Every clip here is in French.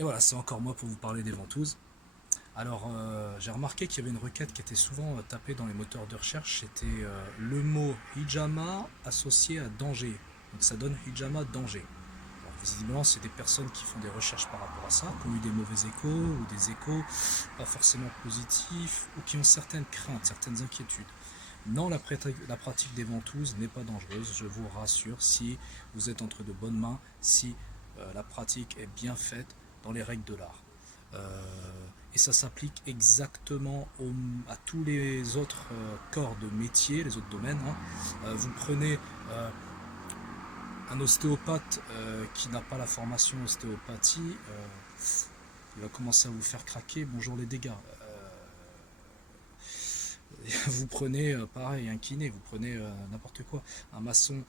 Et voilà, c'est encore moi pour vous parler des ventouses. Alors, j'ai remarqué qu'il y avait une requête qui était souvent tapée dans les moteurs de recherche, c'était le mot hijama associé à danger. Donc ça donne hijama danger. Alors, visiblement, c'est des personnes qui font des recherches par rapport à ça, qui ont eu des mauvais échos ou des échos pas forcément positifs ou qui ont certaines craintes, certaines inquiétudes. Non, la pratique des ventouses n'est pas dangereuse, je vous rassure, si vous êtes entre de bonnes mains, si la pratique est bien faite dans les règles de l'art. Et ça s'applique exactement à tous les autres corps de métier, les autres domaines. Vous prenez un ostéopathe qui n'a pas la formation ostéopathie, il va commencer à vous faire craquer. Bonjour les dégâts. Vous prenez, pareil, un kiné, vous prenez n'importe quoi. Un maçon,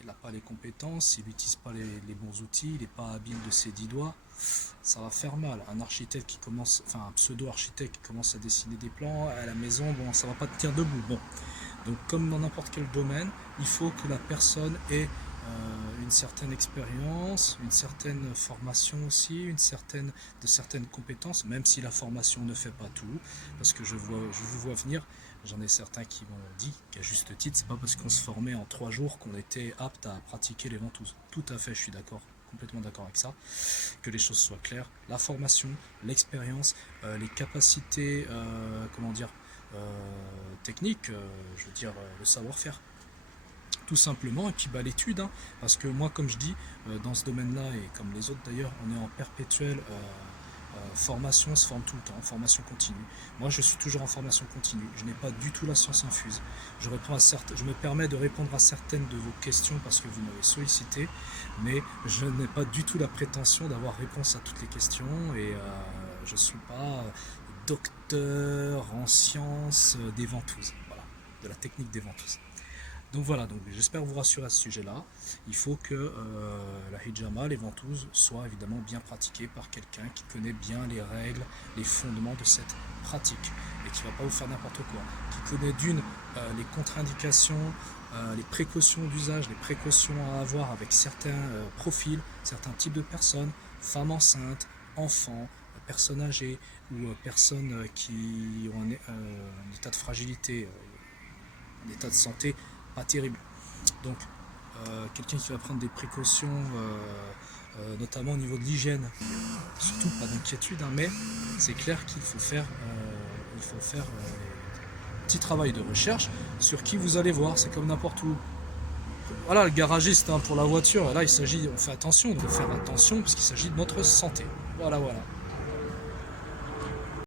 il n'a pas les compétences, il n'utilise pas les bons outils, il n'est pas habile de ses 10 doigts, ça va faire mal. Un architecte qui commence, enfin un pseudo-architecte qui commence à dessiner des plans à la maison, bon, ça va pas tenir debout. Bon. Donc comme dans n'importe quel domaine, il faut que la personne ait une certaine expérience, une certaine formation aussi, de certaines compétences, même si la formation ne fait pas tout, parce que je vous vois venir, j'en ai certains qui m'ont dit qu'à juste titre, c'est pas parce qu'on se formait en 3 jours qu'on était apte à pratiquer les ventouses. Tout à fait, je suis d'accord, complètement d'accord avec ça, que les choses soient claires. La formation, l'expérience, les capacités, comment dire, techniques, je veux dire, le savoir-faire tout simplement, et puis l'étude, hein, parce que moi comme je dis, dans ce domaine là et comme les autres d'ailleurs, on est en perpétuelle formation, on se forme tout le temps, formation continue. Moi je suis toujours en formation continue, je n'ai pas du tout la science infuse. Je me permets de répondre à certaines de vos questions parce que vous m'avez sollicité, mais je n'ai pas du tout la prétention d'avoir réponse à toutes les questions, et je ne suis pas docteur en sciences des ventouses, voilà, de la technique des ventouses. Donc voilà, donc j'espère vous rassurer à ce sujet-là. Il faut que la hijama, les ventouses, soient évidemment bien pratiquées par quelqu'un qui connaît bien les règles, les fondements de cette pratique et qui ne va pas vous faire n'importe quoi. Qui connaît les contre-indications, les précautions d'usage, les précautions à avoir avec certains profils, certains types de personnes, femmes enceintes, enfants, personnes âgées ou personnes qui ont un état de fragilité, un état de santé pas terrible. Donc, quelqu'un qui va prendre des précautions, notamment au niveau de l'hygiène, surtout pas d'inquiétude, hein, mais c'est clair qu'il faut faire, un petit travail de recherche sur qui vous allez voir. C'est comme n'importe où. Voilà, le garagiste, hein, pour la voiture, là, on fait attention, on doit faire attention parce qu'il s'agit de notre santé. Voilà, voilà.